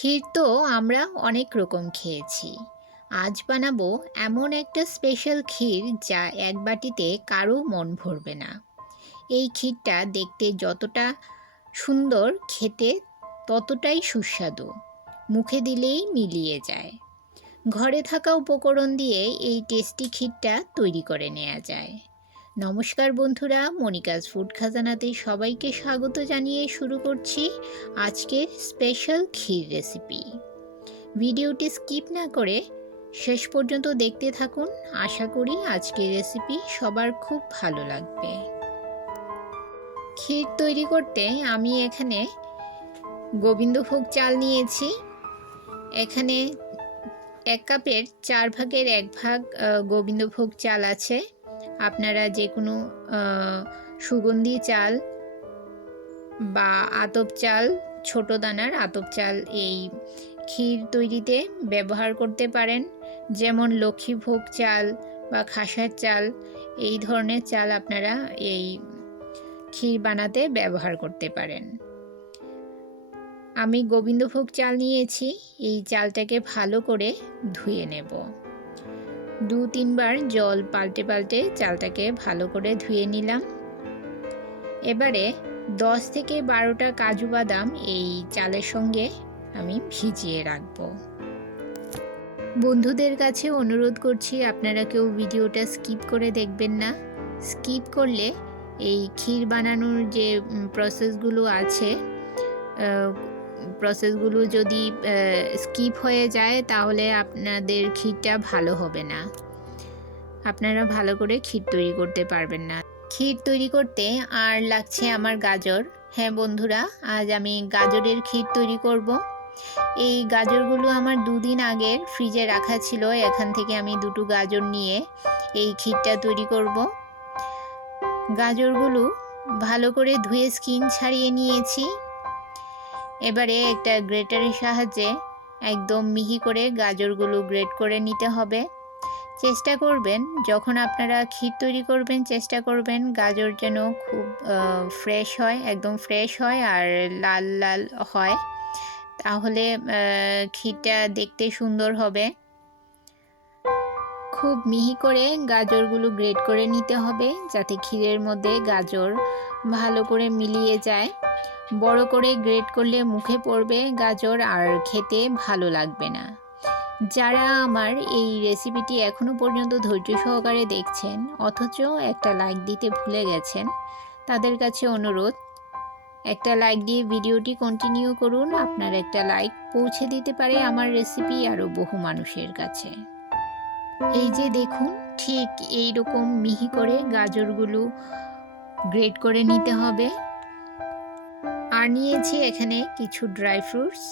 ক্ষীর তো আমরা অনেক রকম খেয়েছি। আজ বানাবো এমন একটা স্পেশাল ক্ষীর যা এক বাটিতে কারো মন ভরবে না। এই ক্ষীরটা দেখতে যতটা সুন্দর, খেতে ততটাই সুস্বাদু। মুখে দিলেই মিলিয়ে যায়। ঘরে থাকা উপকরণ দিয়ে এই টেস্টি ক্ষীরটা তৈরি করে নেওয়া যায়। নমস্কার বন্ধুরা, মনিকাস ফুড খাজানাতে সবাইকে স্বাগত জানিয়ে শুরু করছি আজকের স্পেশাল ক্ষীর রেসিপি। ভিডিওটি স্কিপ না করে শেষ পর্যন্ত দেখতে থাকুন। আশা করি আজকের রেসিপি সবার খুব ভালো লাগবে। ক্ষীর তৈরি করতে আমি এখানে গোবিন্দভোগ চাল নিয়েছি। এখানে 1 কাপের 4 ভাগের 1 ভাগ গোবিন্দভোগ চাল আছে। আপনারা যে কোনো সুগন্ধি চাল বা আতপ চাল, ছোট দানার আতপ চাল এই ক্ষীর তৈরিতে ব্যবহার করতে পারেন। যেমন লক্ষ্মীভোগ চাল বা খাসার চাল, এই ধরনের চাল আপনারা এই ক্ষীর বানাতে ব্যবহার করতে পারেন। আমি গোবিন্দভোগ চাল নিয়েছি। এই চালটাকে ভালো করে ধুয়ে নেব। 2-3 বার জল পাল্টে পাল্টে চালটাকে ভালো করে ধুয়ে নিলাম। এবারে 10 থেকে 12টা কাজু বাদাম এই চালের সঙ্গে আমি ভিজিয়ে রাখব। বন্ধুদের কাছে অনুরোধ করছি, আপনারা কেউ ভিডিওটা স্কিপ করে দেখবেন না। স্কিপ করলে এই ক্ষীর বানানোর যে প্রসেসগুলো আছে, প্রসেসগুলো যদি স্কিপ হয়ে যায় তাহলে আপনাদের ক্ষীরটা ভালো হবে না। আপনারা ভালো করে ক্ষীর তৈরি করতে পারবেন না। ক্ষীর তৈরি করতে আর লাগছে আমার গাজর। হ্যাঁ বন্ধুরা, আজ আমি গাজরের ক্ষীর তৈরি করব। এই গাজরগুলো আমার 2 দিন আগের ফ্রিজে রাখা ছিল। এখান থেকে আমি 2টো গাজর নিয়ে এই ক্ষীরটা তৈরি করব। গাজরগুলো ভালো করে ধুয়ে স্কিন ছাড়িয়ে নিয়েছি। এবারে একটা গ্রেটারের সাহায্যে একদম মিহি করে গাজরগুলো গ্রেট করে নিতে হবে। চেষ্টা করবেন যখন আপনারা ক্ষীর তৈরি করবেন, চেষ্টা করবেন গাজর যেন খুব ফ্রেশ হয়, একদম ফ্রেশ হয় আর লাল লাল হয়, তাহলে ক্ষীরটা দেখতে সুন্দর হবে। খুব মিহি করে গাজরগুলো গ্রেট করে নিতে হবে যাতে ক্ষীরের মধ্যে গাজর ভালো করে মিলিয়ে যায়। বড় করে গ্রেট করলে মুখে পড়বে গাজর আর খেতে ভালো লাগবে না। যারা আমার এই রেসিপিটি এখনও পর্যন্ত ধৈর্য সহকারে দেখছেন অথচ একটা লাইক দিতে ভুলে গেছেন, তাদের কাছে অনুরোধ, একটা লাইক দিয়ে ভিডিওটি কন্টিনিউ করুন। আপনার একটা লাইক পৌঁছে দিতে পারে আমার রেসিপি আরও বহু মানুষের কাছে। এই যে দেখুন, ঠিক এই রকম মিহি করে গাজরগুলো গ্রেট করে নিতে হবে। আর নিয়েছি এখানে কিছু ড্রাই ফ্রুটস।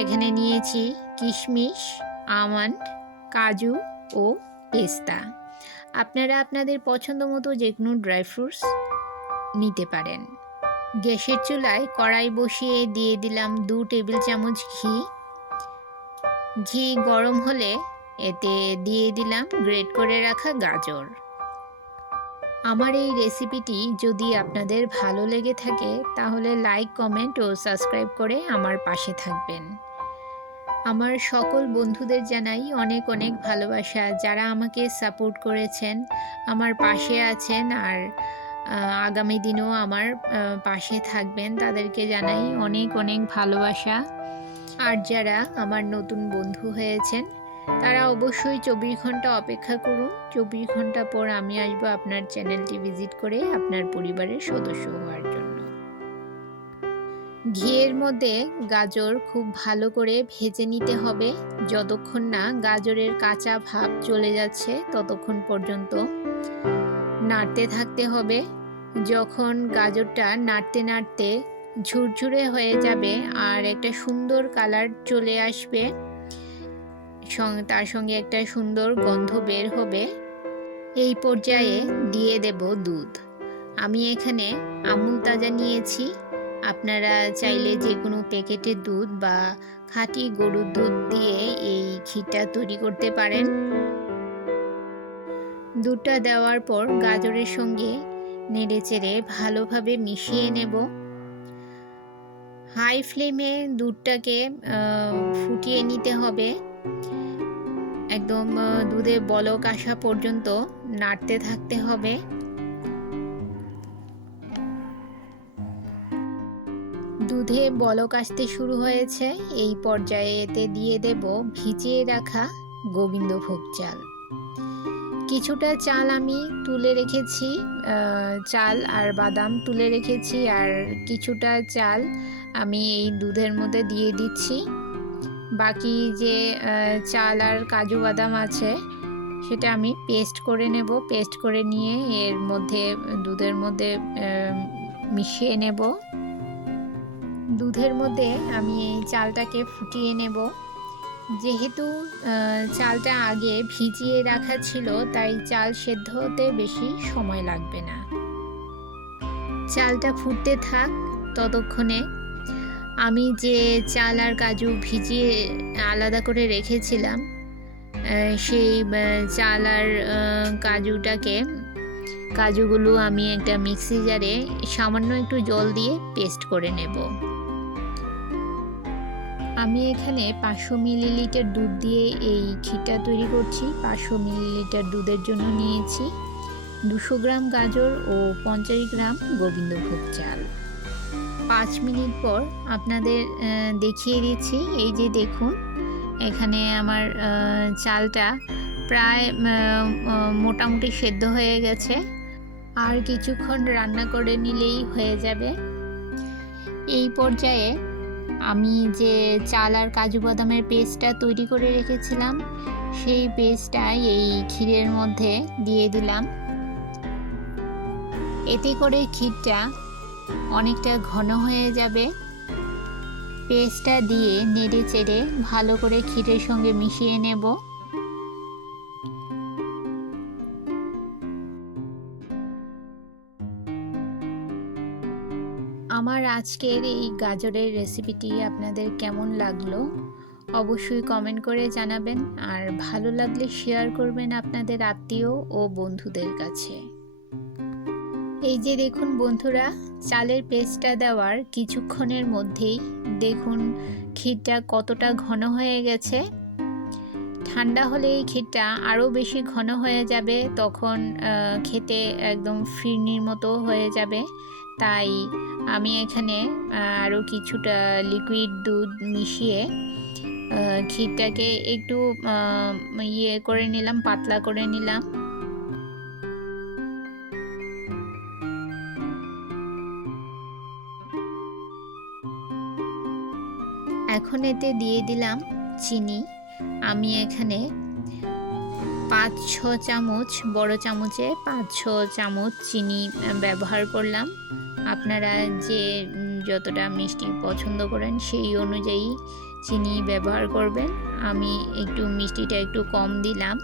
এখানে নিয়েছি কিশমিশ, আমন্ড, কাজু ও পেস্তা। আপনারা আপনাদের পছন্দ মতো যে কোনো ড্রাই ফ্রুটস নিতে পারেন। গ্যাসের চুলায় কড়াই বসিয়ে দিয়ে দিলাম 2 টেবিল চামচ ঘি। ঘি গরম হলে এতে দিয়ে দিলাম গ্রেট করে রাখা গাজর। আমার এই রেসিপিটি যদি আপনাদের ভালো লেগে থাকে তাহলে লাইক, কমেন্ট ও সাবস্ক্রাইব করে আমার পাশে থাকবেন। আমার সকল বন্ধুদের জানাই অনেক অনেক ভালোবাসা, যারা আমাকে সাপোর্ট করেছেন, আমার পাশে আছেন আর আগামী দিনেও আমার পাশে থাকবেন, তাদেরকে জানাই অনেক অনেক ভালোবাসা। আর যারা আমার নতুন বন্ধু হয়েছেন তারা অবশ্যই 24 ঘন্টা অপেক্ষা করুন। 24 ঘন্টা পর আমি আসবো আপনার চ্যানেলটি ভিজিট করে আপনার পরিবারের সদস্য হওয়ার জন্য। ঘিয়ের মধ্যে গাজর খুব ভালো করে ভেজে নিতে হবে। যতক্ষণ না গাজরের কাঁচা ভাব চলে যাচ্ছে ততক্ষণ পর্যন্ত নাড়তে থাকতে হবে। যখন গাজরটা নাড়তে নাড়তে ঝুরঝুরে হয়ে যাবে আর একটা সুন্দর কালার চলে আসবে, তার সঙ্গে একটা সুন্দর গন্ধ বের হবে, এই পর্যায়ে দিয়ে দেব দুধ। আমি এখানে আমুল তাজা নিয়েছি। আপনারা চাইলে যে কোনো প্যাকেটের দুধ বা খাঁটি গরুর দুধ দিয়ে এই ক্ষীরটা তৈরি করতে পারেন। দুধটা দেওয়ার পর গাজরের সঙ্গে নেড়েচেড়ে ভালোভাবে মিশিয়ে নেব। হাই ফ্লেমে দুধটাকে ফুটিয়ে নিতে হবে। একদম দুধে বলক আসা পর্যন্ত নাড়তে থাকতে হবে। দুধে বলক আসতে শুরু হয়েছে, এই পর্যায়ে এতে দিয়ে দেব ভিজিয়ে রাখা গোবিন্দভোগ চাল। কিছুটা চাল আমি তুলে রেখেছি, চাল আর বাদাম তুলে রেখেছি, আর কিছুটা চাল আমি এই দুধের মধ্যে দিয়ে দিচ্ছি। বাকি যে চাল আর কাজু বাদাম আছে সেটা আমি পেস্ট করে নেব। পেস্ট করে নিয়ে এর মধ্যে দুধের মধ্যে মিশিয়ে নেব। দুধের মধ্যে আমি এই চালটাকে ফুটিয়ে নেব। যেহেতু চালটা আগে ভিজিয়ে রাখা ছিল, তাই চাল সেদ্ধ হতে বেশি সময় লাগবে না। চালটা ফুটতে থাক, ততক্ষণে আমি যে চাল আর কাজু ভিজিয়ে আলাদা করে রেখেছিলাম, সেই চাল আর কাজুগুলো আমি একটা মিক্সি জারে সামান্য একটু জল দিয়ে পেস্ট করে নেব। আমি এখানে 500 মিলিলিটার দুধ দিয়ে এই ক্ষীরটা তৈরি করছি। 500 মিলিলিটার দুধের জন্য নিয়েছি 200 গ্রাম গাজর ও 50 গ্রাম গোবিন্দভোগ চাল। 5 মিনিট পর আপনাদের দেখিয়ে দিচ্ছি। এই যে দেখুন, এখানে আমার চালটা প্রায় মোটামুটি সেদ্ধ হয়ে গেছে। আর কিছুক্ষণ রান্না করে নিলেই হয়ে যাবে। এই পর্যায়ে আমি যে চাল আর কাজু বাদামের পেস্টটা তৈরি করে রেখেছিলাম, সেই পেস্টটা এই ক্ষীরের মধ্যে দিয়ে দিলাম। এতে করে ক্ষীরটা অনেকটা ঘন হয়ে যাবে। পেস্টটা দিয়ে নেড়ে চেড়ে ভালো করে ক্ষীরের সঙ্গে মিশিয়ে নেব। আমার আজকের এই গাজরের রেসিপিটি আপনাদের কেমন লাগলো অবশ্যই কমেন্ট করে জানাবেন, আর ভালো লাগলে শেয়ার করবেন আপনাদের আত্মীয় ও বন্ধুদের কাছে। এই যে দেখুন বন্ধুরা, চালের পেস্টটা দেওয়ার কিছুক্ষণের মধ্যেই দেখুন ক্ষীরটা কতটা ঘন হয়ে গেছে। ঠান্ডা হলে এই ক্ষীরটা আরও বেশি ঘন হয়ে যাবে, তখন খেতে একদম ফিরনির মতো হয়ে যাবে। তাই আমি এখানে আরও কিছুটা লিকুইড দুধ মিশিয়ে ক্ষীরটাকে একটু করে নিলাম, পাতলা করে নিলাম। এখন এতে দিয়ে দিলাম চিনি। আমি এখানে 5-6 চামচ, বড় চামচে 5-6 চামচ চিনি ব্যবহার করলাম। আপনারা যে যতটা মিষ্টি পছন্দ করেন সেই অনুযায়ী চিনি ব্যবহার করবেন। আমি একটু মিষ্টিটা একটু কম দিলাম।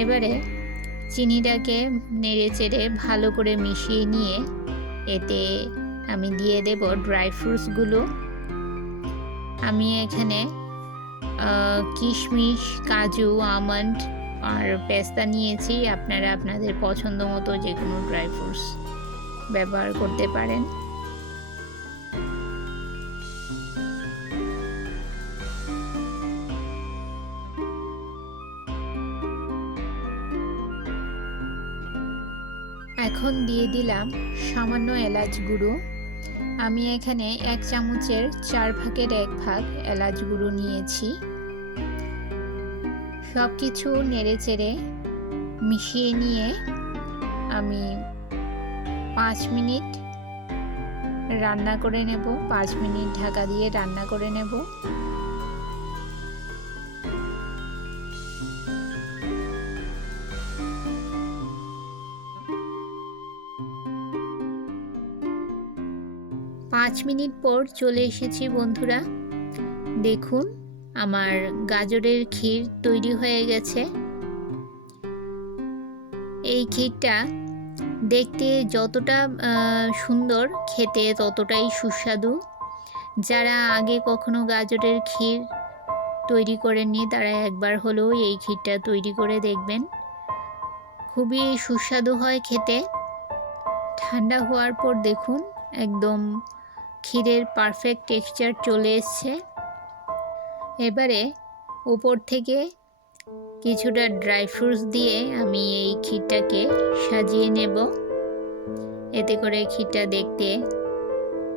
এবারে চিনিটাকে নেড়ে চেড়ে ভালো করে মিশিয়ে নিয়ে এতে আমি দিয়ে দেব ড্রাই ফ্রুটসগুলো। আমি এখানে কিশমিশ, কাজু, আমন্ড আর পেস্তা নিয়েছি। আপনারা আপনাদের পছন্দ মতো যে কোনো ড্রাই ফ্রুটস ব্যবহার করতে পারেন। এখন দিয়ে দিলাম সামান্য এলাচ গুঁড়ো। আমি এখানে 1 চামচের 4 ভাগের 1 ভাগ এলাচ গুঁড়ো নিয়েছি। সব কিছু নেড়ে চেড়ে মিশিয়ে নিয়ে আমি 5 মিনিট রান্না করে নেব। 5 মিনিট ঢাকা দিয়ে রান্না করে নেব। পাঁচ মিনিট পর চলে এসেছি বন্ধুরা। দেখুন আমার গাজরের ক্ষীর তৈরি হয়ে গেছে। এই ক্ষীরটা দেখতে যতটা সুন্দর, খেতে ততটাই সুস্বাদু। যারা আগে কখনো গাজরের ক্ষীর তৈরি করেননি, তারা একবার হলেও এই ক্ষীরটা তৈরি করে দেখবেন। খুবই সুস্বাদু হয় খেতে। ঠান্ডা হওয়ার পর দেখুন একদম ক্ষীরের পারফেক্ট টেক্সচার চলে এসছে। এবারে উপর থেকে কিছুটা ড্রাই ফ্রুটস দিয়ে আমি এই ক্ষীরটাকে সাজিয়ে নেব। এতে করে ক্ষীরটা দেখতে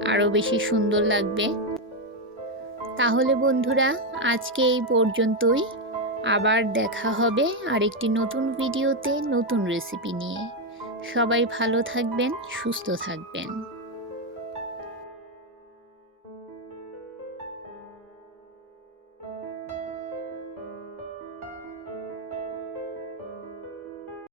আরও বেশি সুন্দর লাগবে। তাহলে বন্ধুরা, আজকে এই পর্যন্তই। আবার দেখা হবে আরেকটি নতুন ভিডিওতে নতুন রেসিপি নিয়ে। সবাই ভালো থাকবেন, সুস্থ থাকবেন।